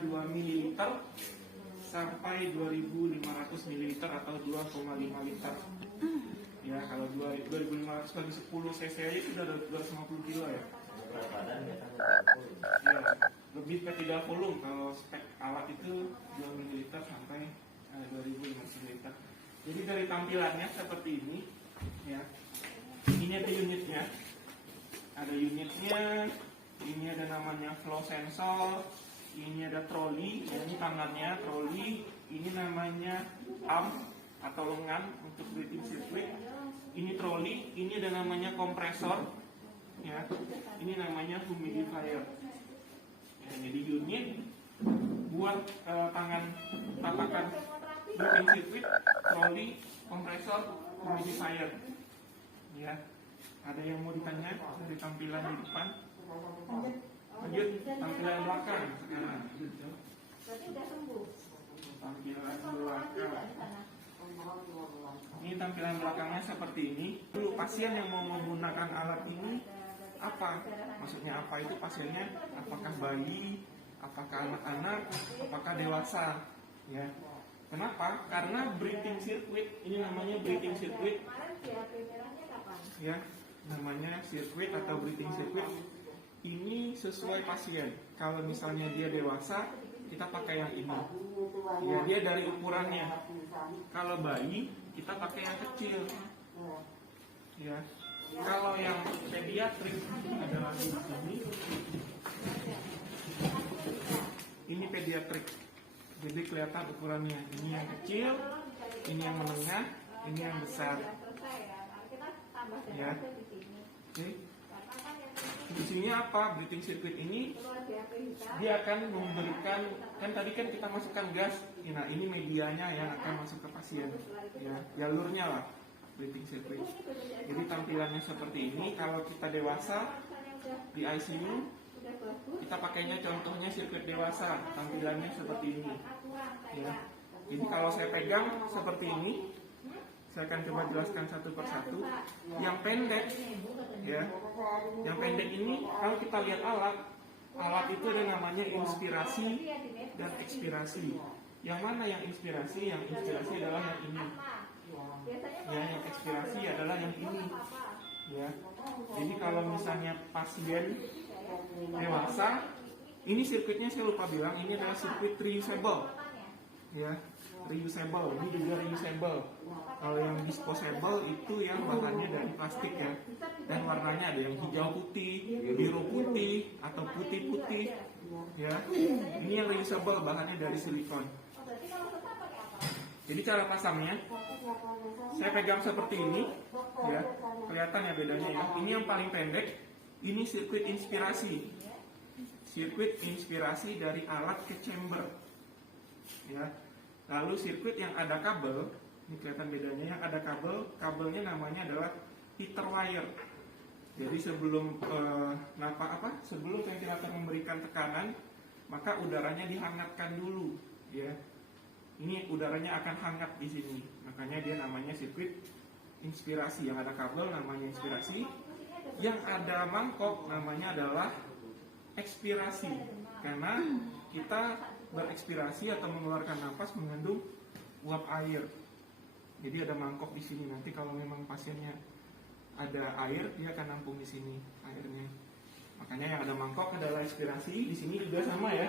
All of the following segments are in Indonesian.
2 ml sampai 2500 ml atau 2,5 liter. Ya, kalau 2500 kali 10 cc aja sudah ada 250 kilo ya. Ya, lebih ke 3 volume kalau spek alat itu 2 ml sampai 2500 ml. Jadi dari tampilannya seperti ini ya. Ini ada unitnya. Ada unitnya, ini ada namanya flow sensor, ini ada troli, ini tangannya troli, ini namanya arm atau lengan untuk breathing circuit. Ini troli, ini ada namanya kompresor, ya. Ini namanya humidifier. Ya, jadi unit buat tangan tapakan breathing circuit, troli, kompresor, humidifier. Ya, ada yang mau ditanya dari tampilan di depan? Lanjut tampilan belakang sekarang. Tampilan belakang. Ini tampilan belakangnya seperti ini. Dulu pasien yang mau menggunakan alat ini apa? Maksudnya apa itu pasiennya? Apakah bayi? Apakah anak-anak? Apakah dewasa? Ya. Kenapa? Karena breathing circuit, ini namanya breathing circuit. Ya, namanya circuit atau breathing circuit. Ini sesuai pasien. Kalau misalnya dia dewasa, kita pakai yang ini. Ya, dia dari ukurannya. Kalau bayi, kita pakai yang kecil. Ya. Kalau yang pediatrik adalah ini. Ini pediatrik. Jadi kelihatan ukurannya. Ini yang kecil, ini yang menengah, ini yang besar. Ya. Oke. Di sini apa? Breathing circuit ini dia akan memberikan, kan tadi kan kita masukkan gas. Nah, ini medianya yang akan masuk ke pasien. Ya, jalurnya lah breathing circuit. Jadi tampilannya seperti ini. Kalau kita dewasa di ICU, kita pakainya contohnya sirkuit dewasa, tampilannya seperti ini. Ya. Jadi kalau saya pegang seperti ini, saya akan coba jelaskan satu persatu. Yang pendek, ya, yang pendek ini kalau kita lihat alat itu ada namanya inspirasi dan ekspirasi. Yang mana yang inspirasi? Yang inspirasi adalah yang ini. Ya, yang ekspirasi adalah yang ini. Ya. Jadi kalau misalnya pasien dewasa, ini sirkuitnya saya lupa bilang, ini adalah sirkuit reusable. Ya, reusable, ini juga reusable. Kalau yang disposable itu yang bahannya dari plastik ya, dan warnanya ada yang hijau putih, biru putih, atau putih putih. Ya, ini yang reusable, bahannya dari silikon. Jadi cara pasangnya, saya pegang seperti ini, ya, kelihatan ya bedanya ya. Ini yang paling pendek, ini sirkuit inspirasi. Sirkuit inspirasi dari alat ke chamber. Ya. Lalu sirkuit yang ada kabel, ini kelihatan bedanya, yang ada kabel, kabelnya namanya adalah heater wire. Jadi sebelum sebelum ventilator memberikan tekanan, maka udaranya dihangatkan dulu, ya. Ini udaranya akan hangat di sini, makanya dia namanya sirkuit inspirasi. Yang ada kabel namanya inspirasi, yang ada mangkok namanya adalah ekspirasi, karena kita berekspirasi atau mengeluarkan nafas mengandung uap air. Jadi ada mangkok di sini. Nanti kalau memang pasiennya ada air, dia akan nampung di sini airnya. Makanya yang ada mangkok adalah ekspirasi. Di sini juga sama ya.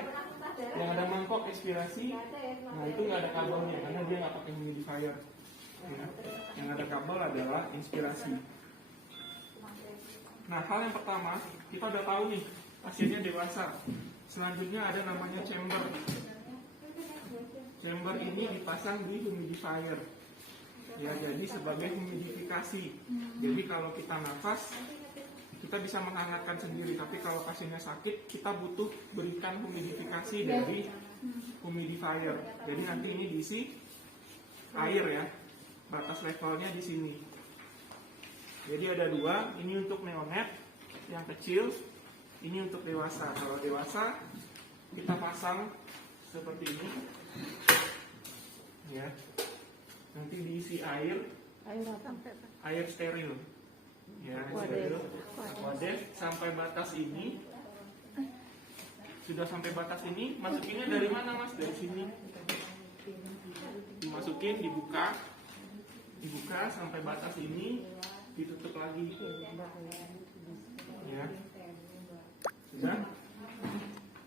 Yang ada mangkok ekspirasi, nah itu nggak ada kabelnya karena dia nggak pakai humidifier. Ya. Yang ada kabel adalah inspirasi. Nah, hal yang pertama, kita udah tahu nih pasiennya dewasa. Selanjutnya ada namanya chamber. Chamber ini dipasang di humidifier. Ya, jadi sebagai humidifikasi. Jadi kalau kita nafas, kita bisa menghangatkan sendiri. Tapi kalau pasiennya sakit, kita butuh berikan humidifikasi dari humidifier. Jadi nanti ini diisi air ya. Batas levelnya di sini. Jadi ada dua. Ini untuk neonat yang kecil. Ini untuk dewasa. Kalau dewasa kita pasang seperti ini, ya. Nanti diisi air steril, ya, steril, aquadef sampai batas ini. Sudah sampai batas ini, masukinnya dari mana mas? Dari sini. Dimasukin, dibuka sampai batas ini, ditutup lagi. Ya. Sudah?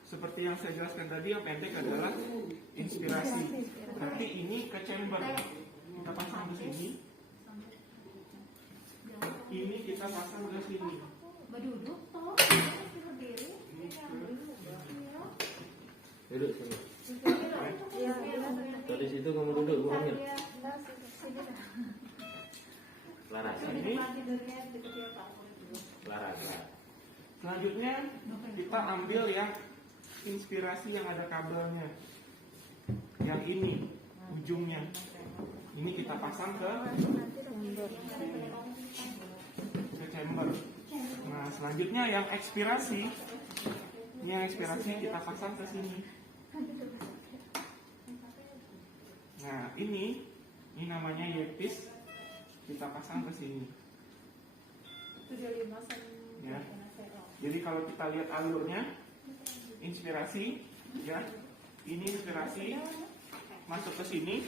Seperti yang saya jelaskan tadi, yang pendek adalah inspirasi. Berarti ini ke chamber. Kita pasang ke sini. Ini kita pasang ke sini. Duduk sini. Dari situ kamu duduk, gua ambil. Laras. Ini. Laras. Selanjutnya kita ambil yang inspirasi yang ada kabelnya. Yang ini ujungnya. Ini kita pasang ke chamber. Nah, selanjutnya yang ekspirasi. Ini yang ekspirasi kita pasang ke sini. Nah, ini namanya earpiece. Kita pasang ke sini. Ya. Jadi kalau kita lihat alurnya, inspirasi, ya, ini inspirasi masuk ke sini,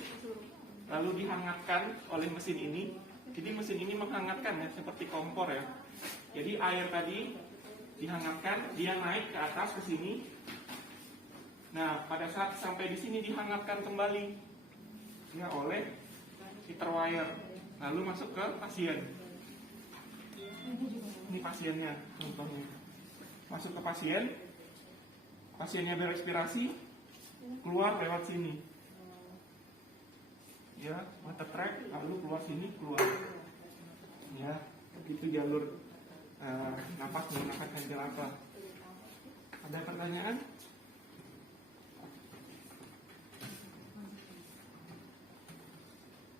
lalu dihangatkan oleh mesin ini. Jadi mesin ini menghangatkan ya, seperti kompor ya. Jadi air tadi dihangatkan, dia naik ke atas ke sini. Nah, pada saat sampai di sini dihangatkan kembali ya oleh heater wire, lalu masuk ke pasien. Ini pasiennya contohnya. Masuk ke pasien, pasiennya berekspirasi, keluar lewat sini. Ya, water track, lalu keluar sini, keluar. Ya, itu jalur napas menggunakan ventilator. Ada pertanyaan?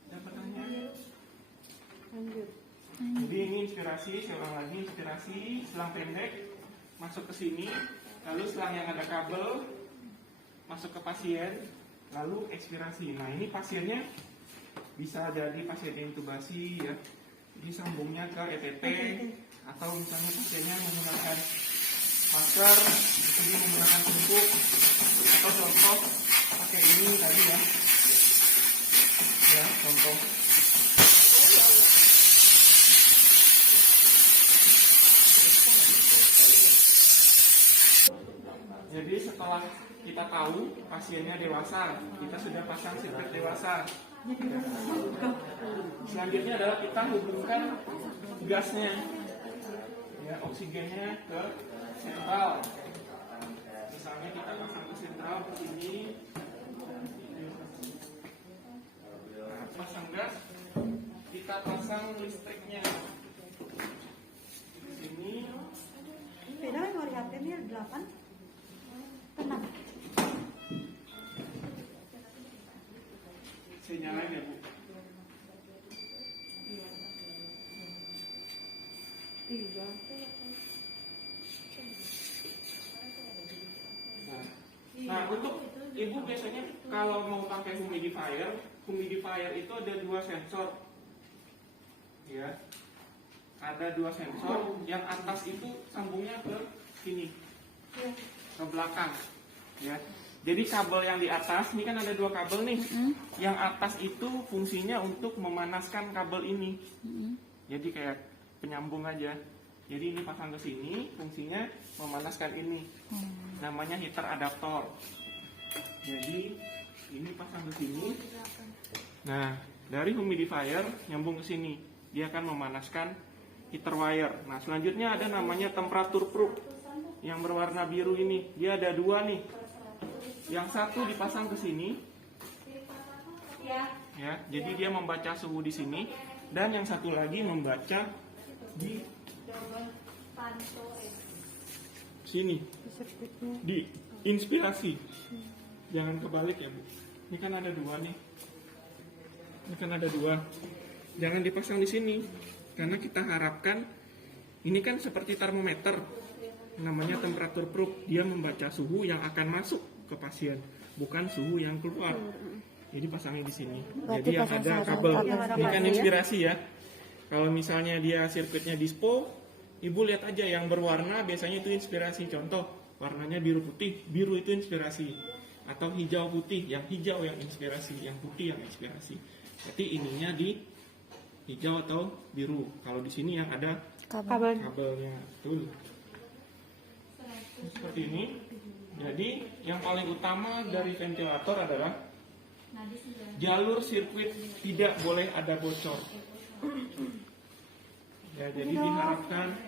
Ada pertanyaan? Lanjut. Jadi ini inspirasi, saya ulang lagi, inspirasi, selang pendek masuk ke sini, lalu selang yang ada kabel masuk ke pasien, lalu ekspirasi. Nah, ini pasiennya bisa jadi pasien intubasi ya, disambungnya ke ETT, atau misalnya pasiennya menggunakan masker, misalnya menggunakan tumpuk, atau contoh pakai ini tadi ya, contoh. Jadi setelah kita tahu pasiennya dewasa, kita sudah pasang sirkuit dewasa. Selanjutnya adalah kita hubungkan gasnya, ya, oksigennya ke sentral. Misalnya kita pasang ke sentral ke sini, nah, pasang gas, kita pasang listriknya di sini. Beda memori HP-nya 8. Tenang. Saya nyalain ya Bu. Nah, untuk Ibu biasanya kalau mau pakai humidifier itu ada 2 sensor. Ya. Ada 2 sensor, yang atas itu sambungnya ke sini. Ke belakang. Ya. Jadi kabel yang di atas, ini kan ada 2 kabel nih. Yang atas itu fungsinya untuk memanaskan kabel ini. Jadi kayak penyambung aja. Jadi ini pasang ke sini, fungsinya memanaskan ini. Namanya heater adaptor. Jadi ini pasang ke sini. Nah, dari humidifier nyambung ke sini. Dia akan memanaskan heater wire. Nah, selanjutnya ada namanya temperatur probe yang berwarna biru ini. Dia ada 2 nih. Yang satu dipasang ke sini. Ya, jadi dia membaca suhu di sini, dan yang satu lagi membaca di sini. Di inspirasi. Jangan kebalik ya, Bu. Ini kan ada 2 nih. Ini kan ada 2. Jangan dipasang di sini, karena kita harapkan ini kan seperti termometer. Namanya temperatur probe. Dia membaca suhu yang akan masuk ke pasien, bukan suhu yang keluar. Jadi pasangnya di sini. Jadi yang ada kabel. Ini kan inspirasi ya. Kalau misalnya dia sirkuitnya dispo, Ibu lihat aja yang berwarna biasanya itu inspirasi. Contoh, warnanya biru putih, biru itu inspirasi, atau hijau putih, yang hijau yang inspirasi, yang putih yang inspirasi. Jadi ininya di hijau atau biru. Kalau di sini yang ada Kabel. kabelnya, betul. Seperti ini. Jadi yang paling utama dari ventilator adalah jalur sirkuit tidak boleh ada bocor. Ya, jadi diharapkan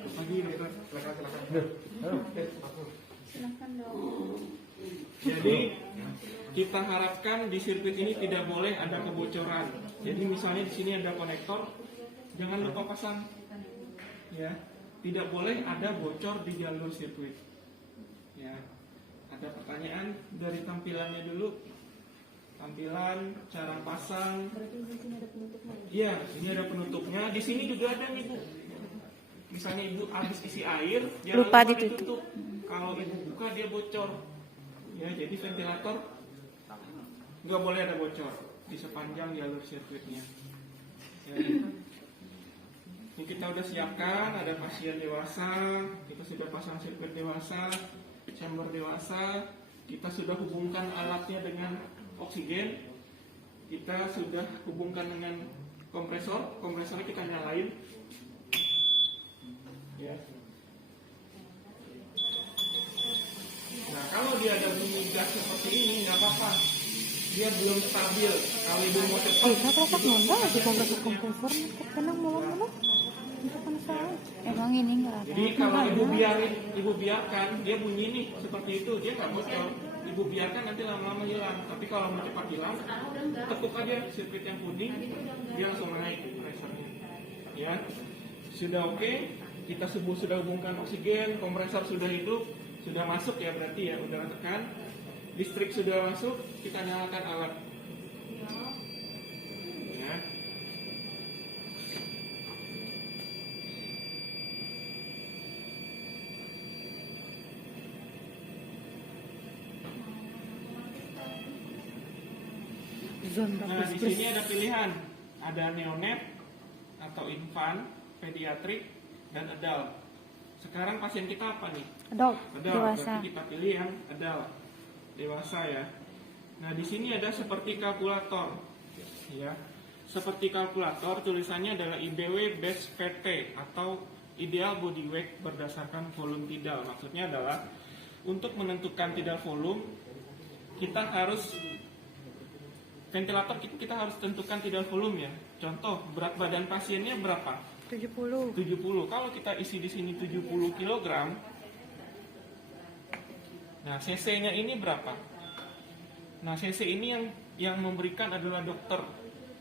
Silahkan dong. jadi kita harapkan di sirkuit ini tidak boleh ada kebocoran. Jadi misalnya di sini ada konektor, jangan lupa pasang. Ya, tidak boleh ada bocor di jalur sirkuit. Ya, ada pertanyaan dari tampilannya dulu. Tampilan, cara pasang. Iya, ini ada penutupnya. Di sini juga ada nih Bu. Misalnya Ibu habis isi air, jangan Lupa lupa ditutup. ditutup. Kalau Ibu buka dia bocor. Ya, jadi ventilator nggak boleh ada bocor di sepanjang jalur sirkuitnya. Ya. Ini kita udah siapkan, ada pasien dewasa, kita sudah pasang sirkuit dewasa, chamber dewasa, kita sudah hubungkan alatnya dengan oksigen, kita sudah hubungkan dengan kompresornya kita nyalain. Ya. Nah, kalau dia ada bunyi gas seperti ini nggak apa-apa, dia belum stabil. Kalau Ibu mau cepat, Bisa tetap nambah di kompresor tenang mulai. Emang ini enggak ada. jadi kalau Ibu biarkan dia bunyi nih seperti itu, dia nggak bocor. Ibu biarkan nanti lama-lama hilang. Tapi kalau mau cepat hilang, tekuk aja sirkuit yang kuning, dia langsung naik presornya. Ya, sudah oke. Kita sudah hubungkan oksigen, kompresor sudah hidup, sudah masuk ya berarti ya, udara tekan, listrik sudah masuk, kita nyalakan alat. Ya. Nah, di sini ada pilihan, ada neonat atau infant, pediatrik, dan adult. Sekarang pasien kita apa nih? Adult, Adult, dewasa. berarti kita pilih yang adult, dewasa ya. Nah, di sini ada seperti kalkulator, ya. Seperti kalkulator, tulisannya adalah IBW base PT atau ideal body weight berdasarkan volume tidal. Maksudnya adalah untuk menentukan tidal volume, kita harus ventilator kita harus tentukan tidal volume ya. Contoh, berat badan pasiennya berapa? 70. 70. Kalau kita isi di sini 70 kg, nah cc-nya ini berapa? Nah, cc ini yang memberikan adalah dokter,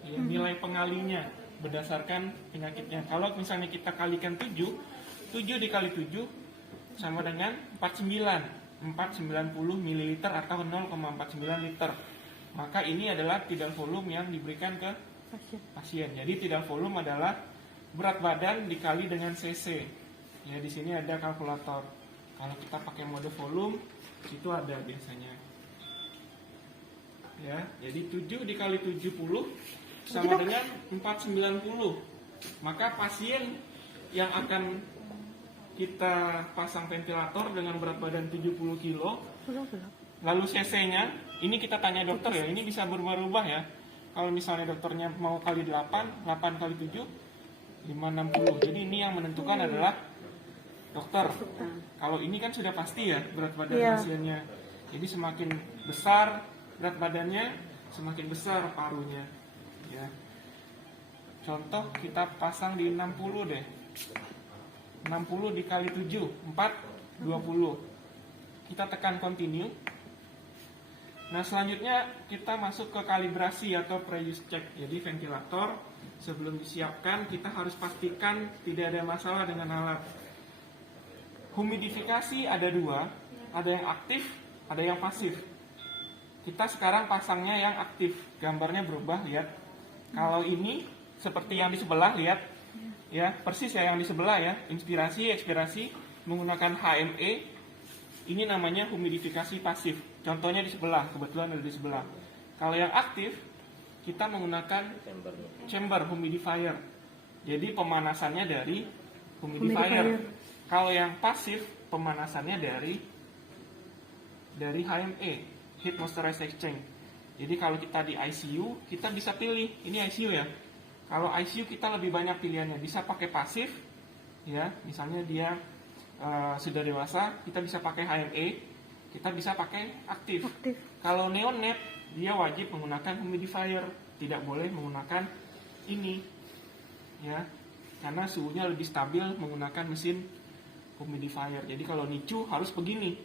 ya, nilai pengalinya berdasarkan penyakitnya. Kalau misalnya kita kalikan 7 dikali 7 sama dengan 490 ml atau 0,49 liter. Maka ini adalah tidal volume yang diberikan ke pasien. Jadi tidal volume adalah berat badan dikali dengan cc. Ya, di sini ada kalkulator. Kalau kita pakai mode volume, itu ada biasanya. Ya, jadi 7 dikali 70 sama dengan 490. Maka pasien yang akan kita pasang ventilator dengan berat badan 70 kilo, lalu cc-nya, ini kita tanya dokter ya, ini bisa berubah-ubah ya. Kalau misalnya dokternya mau kali 8 kali 7, 560. Jadi ini yang menentukan adalah dokter. Kalau ini kan sudah pasti ya berat badan pasiennya. Jadi semakin besar berat badannya, semakin besar parunya. Ya. Contoh kita pasang di 60 deh. 60 dikali 7, 420. Kita tekan continue. Nah, selanjutnya kita masuk ke kalibrasi atau pre-use check. Jadi ventilator sebelum disiapkan kita harus pastikan tidak ada masalah dengan alat. Humidifikasi ada dua, ada yang aktif, ada yang pasif. Kita sekarang pasangnya yang aktif, gambarnya berubah, lihat. Kalau ini seperti yang di sebelah, lihat, ya persis ya yang di sebelah ya, inspirasi, ekspirasi menggunakan HME. Ini namanya humidifikasi pasif. Contohnya di sebelah, kebetulan ada di sebelah. Kalau yang aktif, kita menggunakan chamber humidifier. Jadi pemanasannya dari humidifier. Kalau yang pasif, pemanasannya dari dari HME, Heat Moisture Exchange. Jadi kalau kita di ICU, kita bisa pilih, ini ICU ya. Kalau ICU kita lebih banyak pilihannya, bisa pakai pasif, ya, misalnya dia sudah dewasa, kita bisa pakai HME, kita bisa pakai aktif. Kalau neonate, dia wajib menggunakan humidifier, tidak boleh menggunakan ini, ya, karena suhunya lebih stabil menggunakan mesin humidifier. Jadi kalau NICU harus begini,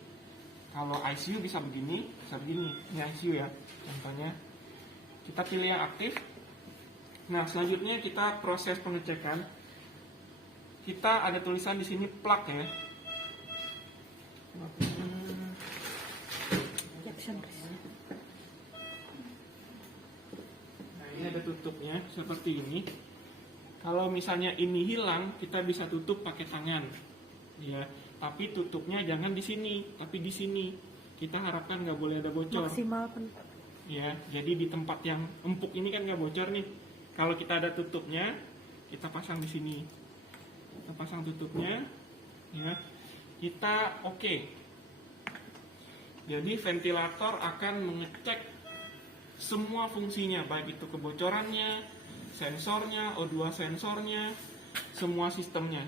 kalau ICU bisa begini, ini ICU ya, contohnya. Kita pilih yang aktif. Nah, selanjutnya kita proses pengecekan. Kita ada tulisan di sini plug ya. Nah, ini ada tutupnya seperti ini. Kalau misalnya ini hilang, kita bisa tutup pakai tangan, ya. Tapi tutupnya jangan di sini, tapi di sini. Kita harapkan nggak boleh ada bocor. Maksimal Ya, jadi di tempat yang empuk ini kan nggak bocor nih. Kalau kita ada tutupnya, kita pasang di sini. Kita pasang tutupnya, ya. Kita oke. Jadi ventilator akan mengecek semua fungsinya, baik itu kebocorannya, sensornya, O2 sensornya, semua sistemnya.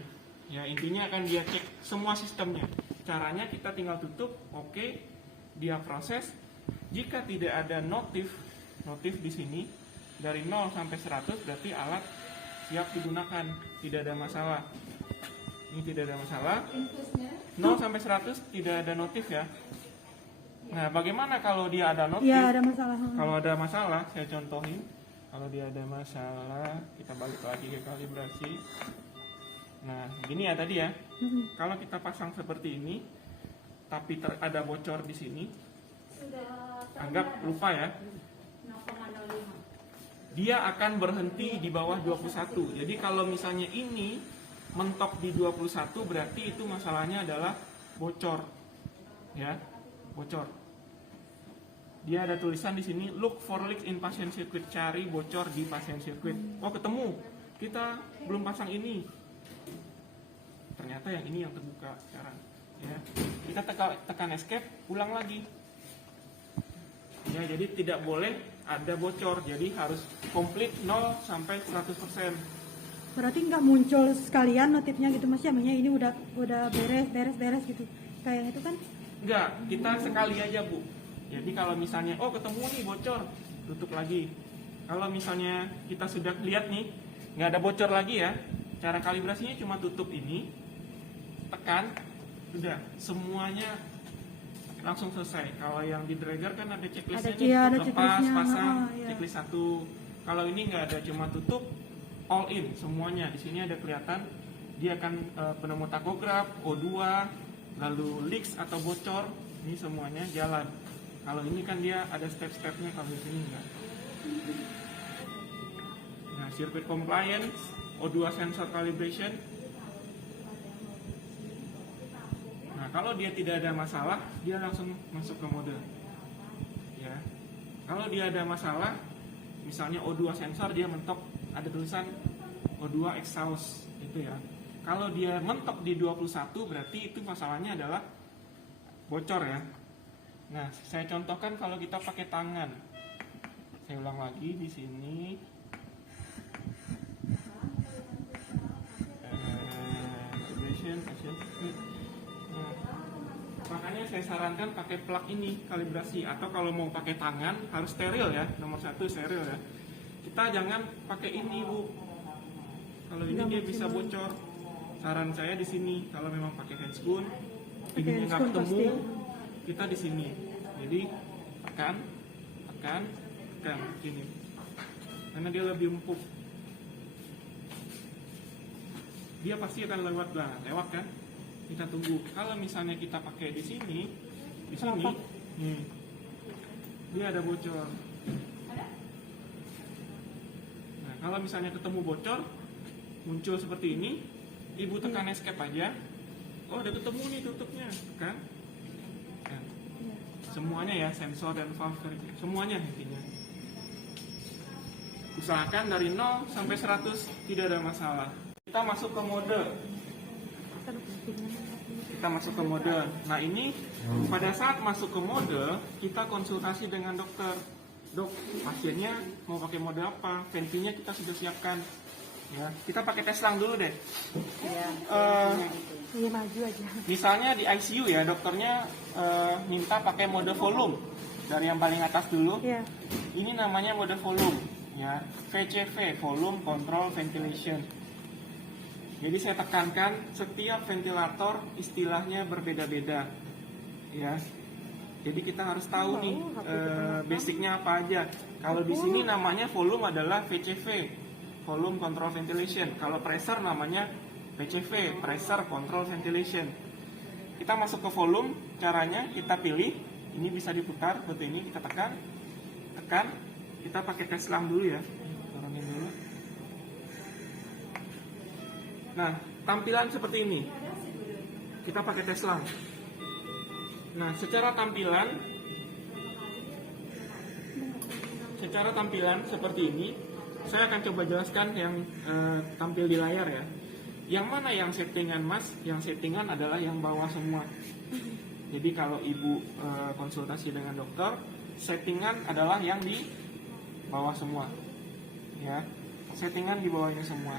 Ya, intinya akan dia cek semua sistemnya. Caranya kita tinggal tutup, oke, dia proses. Jika tidak ada notif di sini dari 0 sampai 100 berarti alat siap digunakan, tidak ada masalah. Ini tidak ada masalah. 0 sampai 100 tidak ada notif ya. Nah, bagaimana kalau dia ada notif? Ya, ada masalah. Kalau ada masalah, saya contohin. Kalau dia ada masalah, kita balik lagi ke kalibrasi. Nah, gini ya tadi ya. Kalau kita pasang seperti ini, tapi ada bocor di sini, anggap lupa ya. Dia akan berhenti di bawah 21. Jadi kalau misalnya ini mentok di 21, berarti itu masalahnya adalah bocor. Ya, bocor. Dia ada tulisan di sini, look for leaks in patient circuit, cari bocor di patient circuit. Oh, ketemu. Kita belum pasang ini. Ternyata yang ini yang terbuka sekarang. Ya. Kita tekan escape, ulang lagi. Ya, jadi tidak boleh ada bocor. Jadi harus komplit 0 sampai 100%. Berarti nggak muncul sekalian notifnya gitu Mas ya, maksudnya ini udah beres gitu. Kayak itu kan? Enggak, kita sekali aja Bu. Jadi kalau misalnya, oh ketemu nih bocor, tutup lagi. Kalau misalnya kita sudah lihat nih, nggak ada bocor lagi ya, cara kalibrasinya cuma tutup ini, tekan, sudah semuanya langsung selesai. Kalau yang di dragger kan ada checklistnya nih, ada lepas, checklistnya. pasang, Iya. checklist 1. Kalau ini nggak ada, cuma tutup, all in semuanya. Di sini ada kelihatan, dia akan penemu takograf, O2, lalu leaks atau bocor, ini semuanya jalan. Kalau ini kan dia ada step-stepnya, kalau di sini enggak. Nah, circuit compliance, O2 sensor calibration. Nah, kalau dia tidak ada masalah, dia langsung masuk ke mode. Ya. Kalau dia ada masalah, misalnya O2 sensor dia mentok, ada tulisan O2 exhaust itu ya. Kalau dia mentok di 21 berarti itu masalahnya adalah bocor ya. Nah, saya contohkan kalau kita pakai tangan. Saya ulang lagi di sini. Nah, makanya saya sarankan pakai plug ini kalibrasi, atau kalau mau pakai tangan harus steril ya, nomor 1 steril ya. Kita jangan pakai ini Bu. Kalau ini dia bisa bocor. Saran saya di sini, kalau memang pakai handscoon, ini nggak ketemu, kita di sini. Jadi tekan, gini. Karena dia lebih empuk. Dia pasti akan lewat kan? Kita tunggu. Kalau misalnya kita pakai di sini, dia ada bocor. Nah, kalau misalnya ketemu bocor, muncul seperti ini, Ibu tekan escape aja. Oh, udah ketemu nih tutupnya, kan? Semuanya ya, sensor dan valve, semuanya intinya. Usahakan dari 0 sampai 100 tidak ada masalah. Kita masuk ke mode. kita masuk ke mode. Nah ini pada saat masuk ke mode, kita konsultasi dengan dokter. Dok, pasiennya mau pakai mode apa? Ventinya kita sudah siapkan. Ya, kita pakai tes lang dulu deh. Iya, maju aja. Misalnya di ICU ya, dokternya minta pakai mode volume dari yang paling atas dulu. Iya. Ini namanya mode volume, ya, VCV, volume control ventilation. Jadi saya tekankan setiap ventilator istilahnya berbeda-beda, ya. Jadi kita harus tahu nih basicnya apa aja. Kalau di sini namanya volume adalah VCV, volume control ventilation. Kalau pressure namanya PCV, pressure control ventilation. Kita masuk ke volume, caranya kita pilih, ini bisa diputar, foto ini kita tekan, kita pakai tes lang dulu ya, turunin dulu. Nah, tampilan seperti ini, kita pakai tes lang. Nah, secara tampilan seperti ini, saya akan coba jelaskan yang tampil di layar ya. Yang mana yang settingan mas? Yang settingan adalah yang bawah semua. Jadi kalau ibu konsultasi dengan dokter, settingan adalah yang di bawah semua. Ya, settingan di bawahnya semua.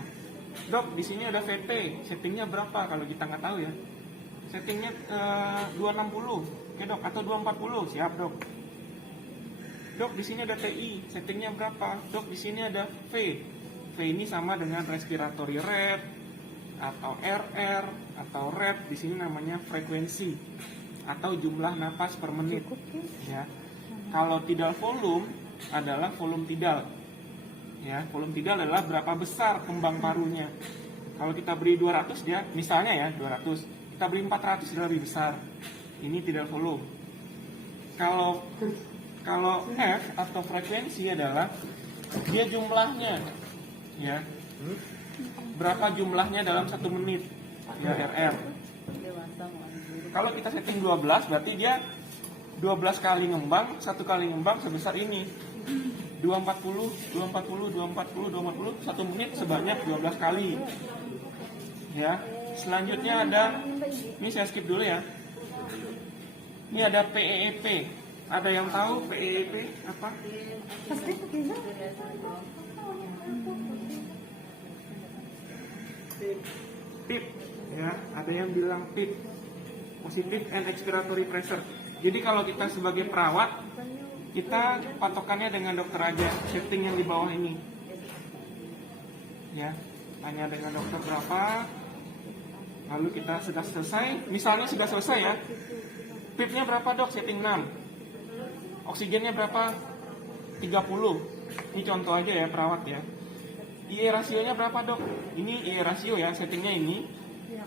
Dok, di sini ada VP, settingnya berapa? Kalau kita nggak tahu ya. Settingnya 260, oke dok, atau 240, siap dok. Dok, di sini ada TI, settingnya berapa? Dok, di sini ada V. V ini sama dengan respiratory rate atau RR atau rate. Di sini namanya frekuensi atau jumlah napas per menit. Ya. Kalau tidal volume adalah volume tidal. Ya, volume tidal adalah berapa besar kembang parunya. Kalau kita beri 200 dia, misalnya ya 200, kita beri 400 dia lebih besar. Ini tidal volume. Kalau F atau frekuensi adalah dia jumlahnya, ya, berapa jumlahnya dalam 1 menit, ya RR. Kalau kita setting 12, berarti dia 12 kali ngembang, 1 kali ngembang sebesar ini. 240, 1 menit sebanyak 12 kali. Ya, selanjutnya ada, ini saya skip dulu ya. Ini ada PEEP. Ada yang tahu PEEP apa? PIP, ya, ada yang bilang PIP, positive and expiratory pressure. Jadi kalau kita sebagai perawat, kita patokannya dengan dokter aja, setting yang di bawah ini. Ya, tanya dengan dokter berapa, lalu kita sudah selesai, misalnya sudah selesai ya. PIP-nya berapa dok? Setting 6. Oksigennya berapa? 30. Ini contoh aja ya perawat ya. IE rasionya berapa dok? Ini IE rasio ya, settingnya ini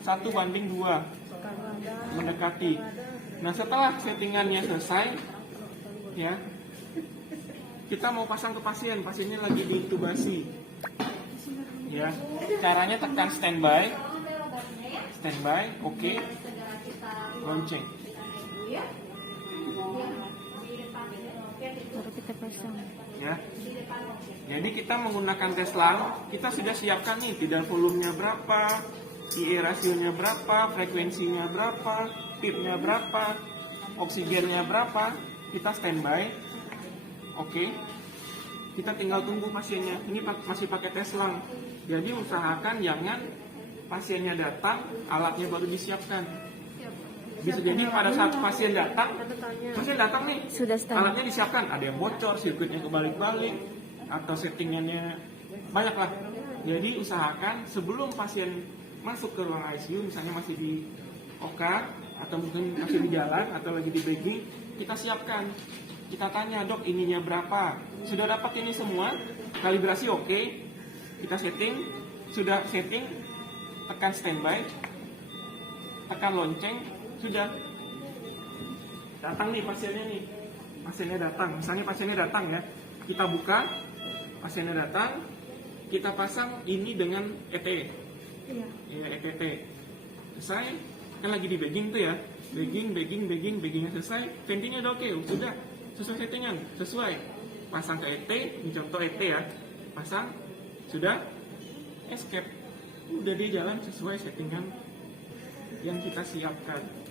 1:2, mendekati. Nah setelah settingannya selesai, ya, kita mau pasang ke pasien, pasiennya lagi diintubasi. Ya, caranya tekan standby, oke, lonceng. Baru kita pasang. Ya, jadi kita menggunakan tes lang, kita sudah siapkan nih tidal volumenya berapa, IE rasionya berapa, frekuensinya berapa, PIP-nya berapa, oksigennya berapa, kita standby. Oke, kita tinggal tunggu pasiennya. Ini masih pakai tes lang. Jadi usahakan jangan pasiennya datang, alatnya baru disiapkan. Bisa jadi pada saat pasien datang nih, alatnya disiapkan, ada yang bocor, sirkuitnya kebalik-balik, atau settingannya banyak lah. Jadi usahakan sebelum pasien masuk ke ruang ICU, misalnya masih di OK, atau mungkin masih di jalan, atau lagi di bagging, kita siapkan. Kita tanya, dok ininya berapa? Sudah dapat ini semua? Kalibrasi oke? Kita setting, sudah setting, tekan standby, tekan lonceng, sudah. Datang nih pasiennya nih. Pasiennya datang, misalnya pasiennya datang ya. Kita buka, pasiennya datang, kita pasang ini dengan ET. Iya. Ya, ETT. Selesai, kan lagi di bagging tuh ya. Baggingnya selesai, ventinya udah oke, sudah sesuai settingan, sesuai. Pasang ke ET, ini contoh ET ya. Pasang, sudah escape. Udah dia jalan sesuai settingan yang kita siapkan.